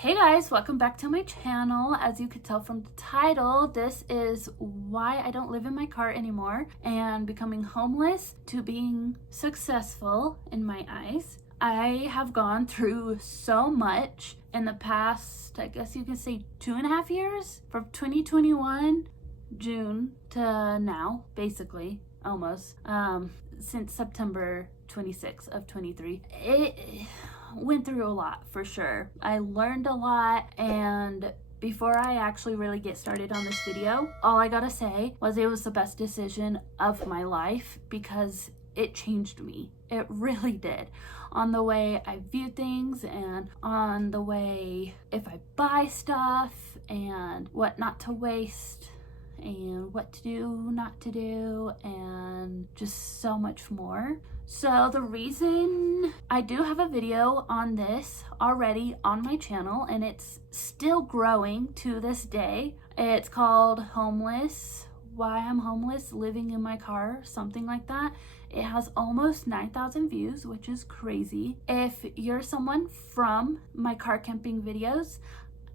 Hey guys, welcome back to my channel. As you could tell from the title, this is why I don't live in my car anymore and becoming homeless to being successful in my eyes. I have gone through so much in the past, I guess you could say 2.5 years, from 2021 June to now, basically, almost, since September 26th of 23. It went through a lot for sure. I learned a lot, and before I actually really get started on this video, all I gotta say was it was the best decision of my life because it changed me. It really did. On the way I view things and on the way if I buy stuff and what not to waste and what to do, not to do, and just so much more. So the reason I do have a video on this already on my channel, and it's still growing to this day. It's called Homeless, Why I'm Homeless, Living in My Car, something like that. It has almost 9,000 views, which is crazy. If you're someone from my car camping videos,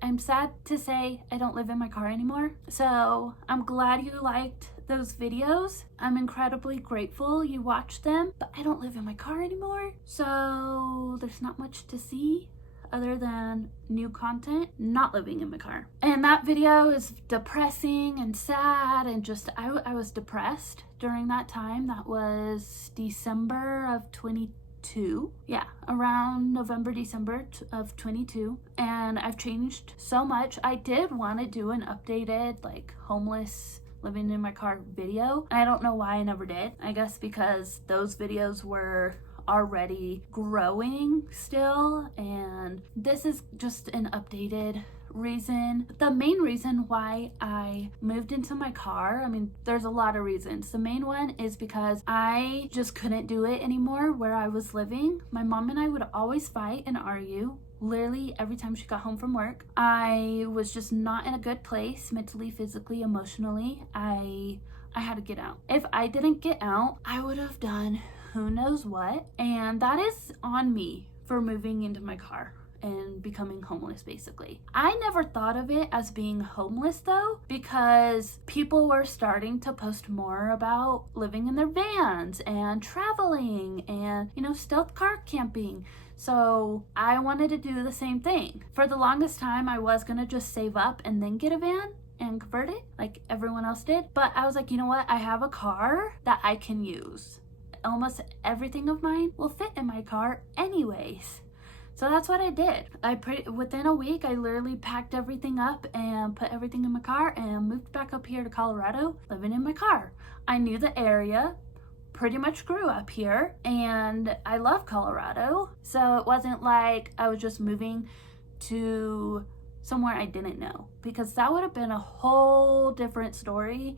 I'm sad to say I don't live in my car anymore. So I'm glad you liked those videos. I'm incredibly grateful you watched them, but I don't live in my car anymore. So there's not much to see other than new content, not living in my car. And that video is depressing and sad, and just I was depressed during that time. That was December of 2022. Yeah, around November, December of 22. And I've changed so much. I did want to do an updated, like, homeless living in my car video. And I don't know why I never did. I guess because those videos were already growing still, and this is just an updated reason. The main reason why I moved into my car, I mean, there's a lot of reasons. The main one is because I just couldn't do it anymore where I was living. My mom and I would always fight and argue literally every time she got home from work. I was just not in a good place mentally, physically, emotionally. I had to get out. If I didn't get out, I would have done who knows what, and that is on me for moving into my car and becoming homeless, basically. I never thought of it as being homeless though, because people were starting to post more about living in their vans and traveling and, you know, stealth car camping. So I wanted to do the same thing. For the longest time, I was gonna just save up and then get a van and convert it like everyone else did. But I was like, you know what? I have a car that I can use. Almost everything of mine will fit in my car anyways. So that's what I did. Within a week, I literally packed everything up and put everything in my car and moved back up here to Colorado, living in my car. I knew the area, pretty much grew up here, and I love Colorado. So it wasn't like I was just moving to somewhere I didn't know, because that would have been a whole different story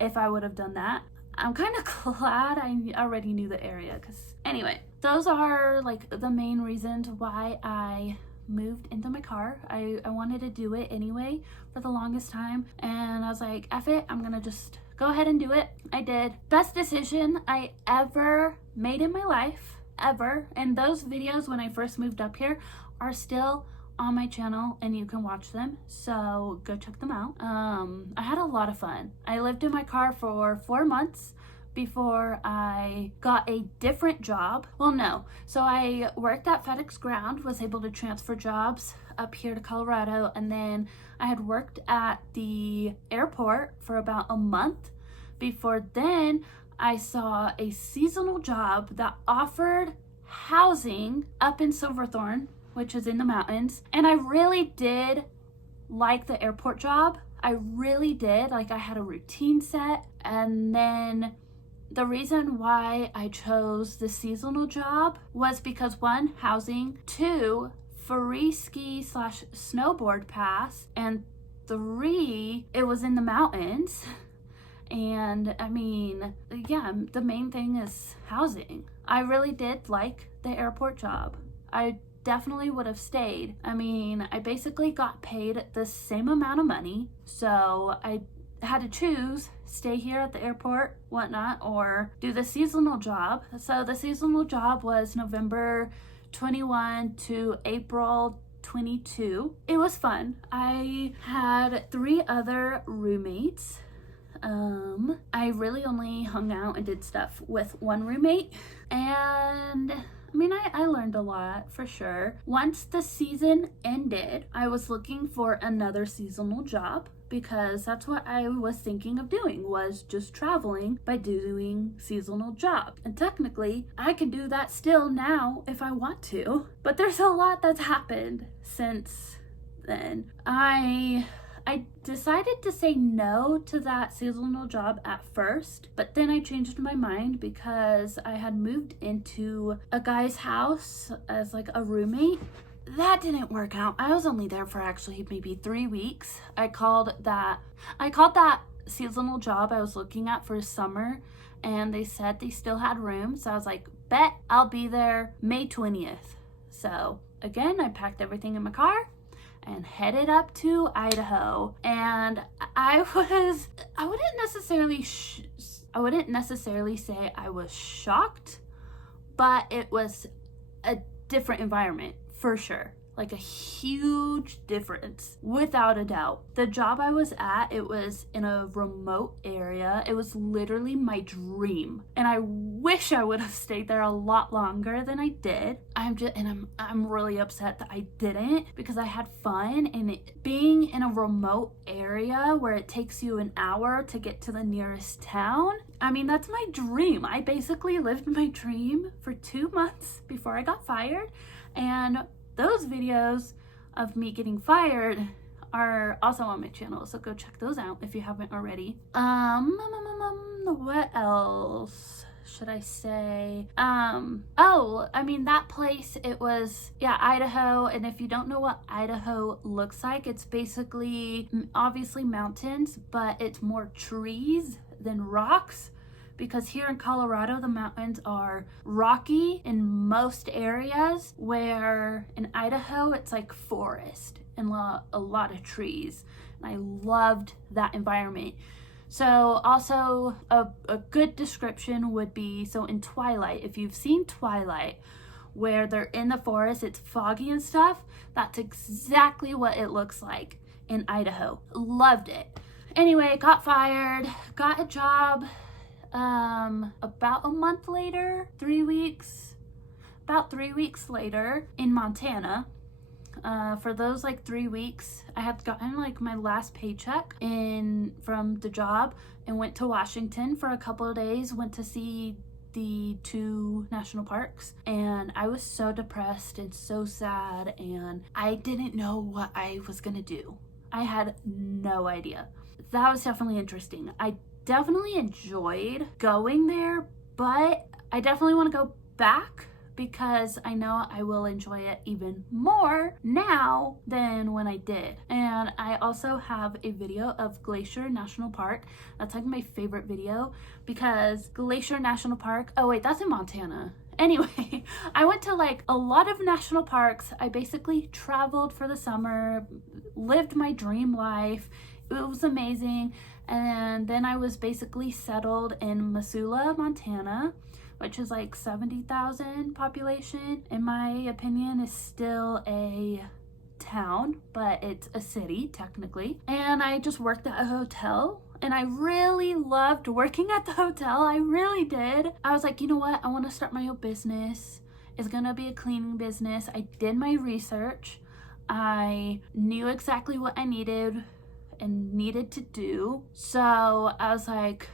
if I would have done that. I'm kind of glad I already knew the area, because anyway, those are like the main reasons why I moved into my car. I wanted to do it anyway for the longest time, and I was like, F it, I'm gonna just go ahead and do it. I did. Best decision I ever made in my life, ever. And those videos when I first moved up here are still on my channel, and you can watch them, so go check them out. I had a lot of fun. I lived in my car for 4 months before I got a different job. Well, no. So I worked at FedEx Ground, was able to transfer jobs up here to Colorado, and then I had worked at the airport for about a month. Before then, I saw a seasonal job that offered housing up in Silverthorne, which is in the mountains. And I really did like the airport job. I really did. Like, I had a routine set. And then the reason why I chose the seasonal job was because 1, housing, 2, free ski/snowboard pass, and 3, it was in the mountains. And I mean, yeah, the main thing is housing. I really did like the airport job. I definitely would have stayed. I mean, I basically got paid the same amount of money, so I had to choose stay here at the airport, whatnot, or do the seasonal job. So the seasonal job was November 21 to April 22. It was fun. I had 3 other roommates. I really only hung out and did stuff with one roommate, and I mean, I learned a lot for sure. Once the season ended, I was looking for another seasonal job because that's what I was thinking of doing, was just traveling by doing seasonal jobs. And technically, I can do that still now if I want to, but there's a lot that's happened since then. I decided to say no to that seasonal job at first, but then I changed my mind because I had moved into a guy's house as like a roommate. That didn't work out. I was only there for actually maybe 3 weeks. I called that seasonal job I was looking at for summer, and they said they still had room. So I was like, bet I'll be there May 20th. So again, I packed everything in my car and headed up to Idaho. And I wouldn't necessarily say I was shocked, but it was a different environment for sure. Like a huge difference, without a doubt. The job I was at, it was in a remote area. It was literally my dream, and I wish I would have stayed there a lot longer than I did. I'm really upset that I didn't, because I had fun, and being in a remote area where it takes you an hour to get to the nearest town, I mean, that's my dream. I basically lived my dream for 2 months before I got fired, and those videos of me getting fired are also on my channel, so go check those out if you haven't already. What else should I say? Oh, I mean, that place, it was, yeah, Idaho. And if you don't know what Idaho looks like, it's basically obviously mountains, but it's more trees than rocks. Because here in Colorado, the mountains are rocky in most areas, where in Idaho, it's like forest and a lot of trees. And I loved that environment. So also a good description would be, so in Twilight, if you've seen Twilight, where they're in the forest, it's foggy and stuff, that's exactly what it looks like in Idaho. Loved it. Anyway, got fired, got a job about a month later, about 3 weeks later in Montana. For those like 3 weeks, I had gotten like my last paycheck from the job and went to Washington for a couple of days, went to see the 2 national parks, and I was so depressed and so sad, and I didn't know what I was gonna do. I had no idea. That was definitely interesting. I definitely enjoyed going there, but I definitely want to go back because I know I will enjoy it even more now than when I did. And I also have a video of Glacier National Park. That's like my favorite video, because Glacier National Park, oh wait, that's in Montana. Anyway, I went to like a lot of national parks. I basically traveled for the summer, lived my dream life. It was amazing. And then I was basically settled in Missoula, Montana, which is like 70,000 population. In my opinion, is still a town, but it's a city technically. And I just worked at a hotel, and I really loved working at the hotel. I really did. I was like, you know what? I want to start my own business. It's gonna be a cleaning business. I did my research. I knew exactly what I needed to do. So I was like,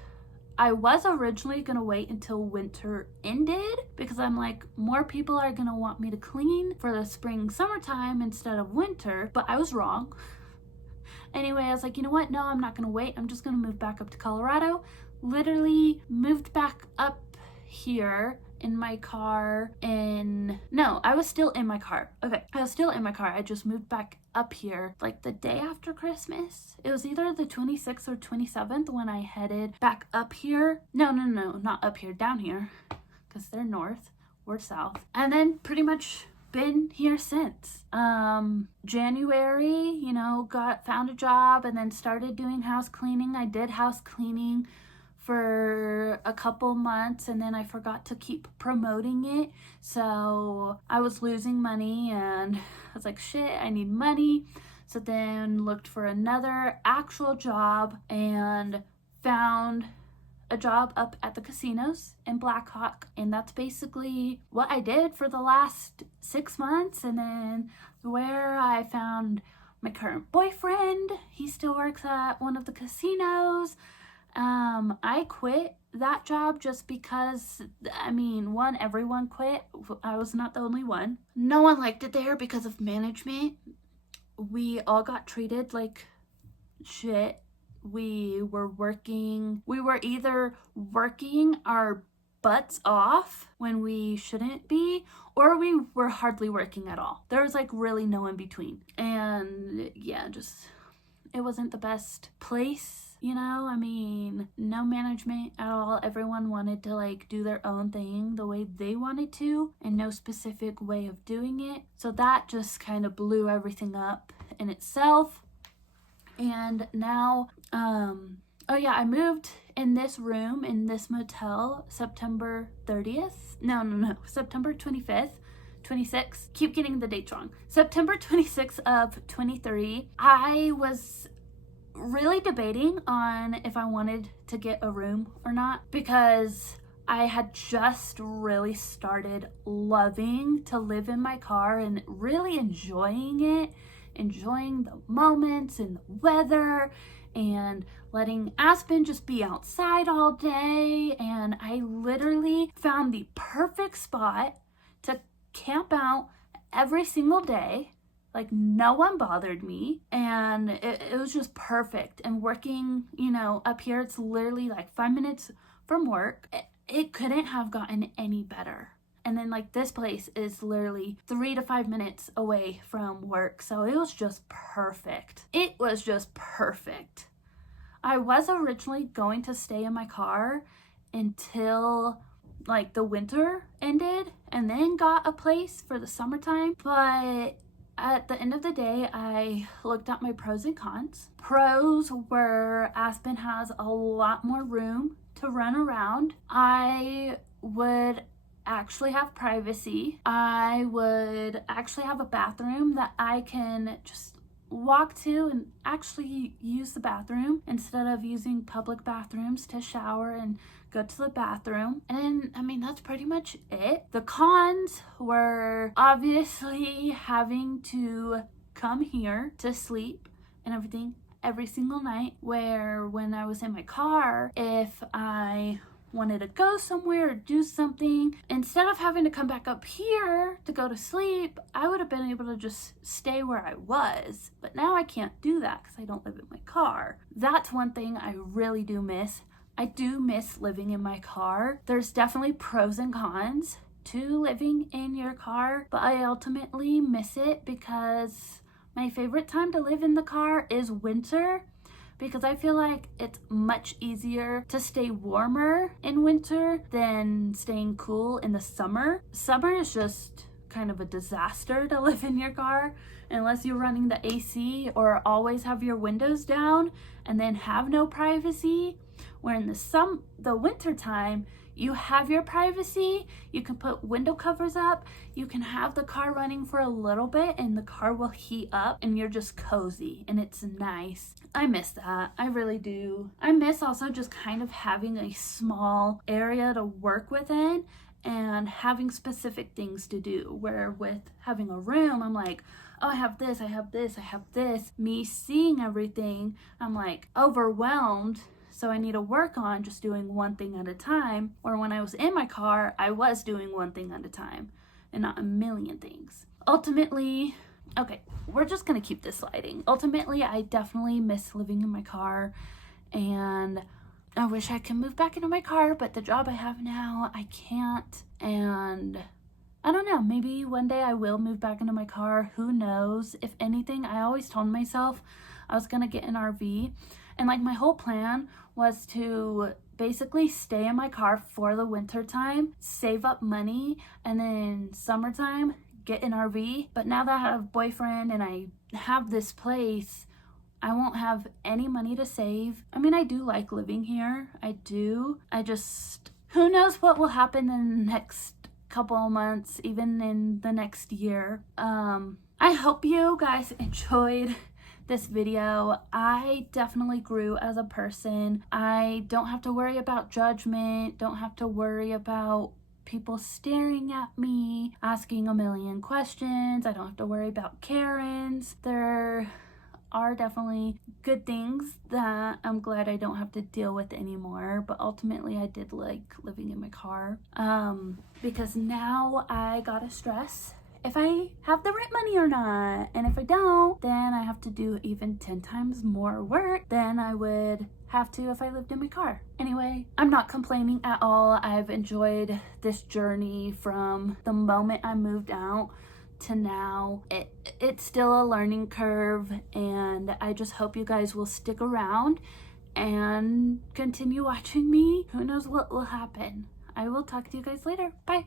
I was originally gonna wait until winter ended, because I'm like, more people are gonna want me to clean for the spring, summertime instead of winter, but I was wrong. Anyway, I was like, you know what? No, I'm not gonna wait. I'm just gonna move back up to Colorado. Literally moved back up here in my car no, I was still in my car. Okay, I was still in my car. I just moved back up here like the day after Christmas. It was either the 26th or 27th when I headed back up here. No, not up here, down here, because they're north, we're south. And then pretty much been here since. January, found a job and then started doing house cleaning. I did house cleaning for a couple months, and then I forgot to keep promoting it, so I was losing money, and I was like, shit, I need money. So then looked for another actual job and found a job up at the casinos in Blackhawk, and that's basically what I did for the last 6 months. And then where I found my current boyfriend, he still works at one of the casinos. I quit that job just because, I mean, one, everyone quit. I was not the only one. No one liked it there because of management. We all got treated like shit. We were either working our butts off when we shouldn't be, or we were hardly working at all. There was like really no in between. And yeah, just, it wasn't the best place. You know, I mean, no management at all. Everyone wanted to like do their own thing the way they wanted to, and no specific way of doing it. So that just kind of blew everything up in itself. And now, oh yeah, I moved in this room, in this motel, September 30th. No, September 25th. 26th. Keep getting the dates wrong. September 26th of 23. I was really debating on if I wanted to get a room or not, because I had just really started loving to live in my car and really enjoying it, enjoying the moments and the weather, and letting Aspen just be outside all day. And I literally found the perfect spot to camp out every single day. Like, no one bothered me, and it was just perfect. And working, you know, up here, it's literally like 5 minutes from work. It couldn't have gotten any better. And then like this place is literally 3 to 5 minutes away from work, so it was just perfect. It was just perfect. I was originally going to stay in my car until like the winter ended, and then got a place for the summertime. But at the end of the day, I looked at my pros and cons. Pros were Aspen has a lot more room to run around. I would actually have privacy. I would actually have a bathroom that I can just walk to and actually use the bathroom instead of using public bathrooms to shower and go to the bathroom. And I mean, that's pretty much it. The cons were obviously having to come here to sleep and everything every single night, where when I was in my car, if I wanted to go somewhere or do something, instead of having to come back up here to go to sleep, I would have been able to just stay where I was. But now I can't do that because I don't live in my car. That's one thing I really do miss. I do miss living in my car. There's definitely pros and cons to living in your car, but I ultimately miss it because my favorite time to live in the car is winter, because I feel like it's much easier to stay warmer in winter than staying cool in the summer. Summer is just kind of a disaster to live in your car unless you're running the AC or always have your windows down and then have no privacy. Where in the winter time, you have your privacy, you can put window covers up, you can have the car running for a little bit and the car will heat up and you're just cozy and it's nice. I miss that. I really do. I miss also just kind of having a small area to work within and having specific things to do, where with having a room, I'm like, oh, I have this, I have this, I have this. Me seeing everything, I'm like overwhelmed. So I need to work on just doing one thing at a time. Or when I was in my car, I was doing one thing at a time and not a million things. Ultimately, okay, we're just gonna keep this sliding. Ultimately, I definitely miss living in my car, and I wish I could move back into my car, but the job I have now, I can't. And I don't know, maybe one day I will move back into my car. Who knows? If anything, I always told myself I was gonna get an RV. And like my whole plan was to basically stay in my car for the winter time, save up money, and then summertime get an RV. But now that I have a boyfriend and I have this place, I won't have any money to save. I mean, I do like living here. I do. Who knows what will happen in the next couple of months, even in the next year. I hope you guys enjoyed this video. I definitely grew as a person. I don't have to worry about judgment, don't have to worry about people staring at me, asking a million questions. I don't have to worry about Karens. There are definitely good things that I'm glad I don't have to deal with anymore, but ultimately I did like living in my car, because now I gotta stress if I have the rent money or not, and if I don't, then I have to do even 10 times more work than I would have to if I lived in my car. Anyway, I'm not complaining at all. I've enjoyed this journey from the moment I moved out to now. It's still a learning curve, and I just hope you guys will stick around and continue watching me. Who knows what will happen. I will talk to you guys later. Bye.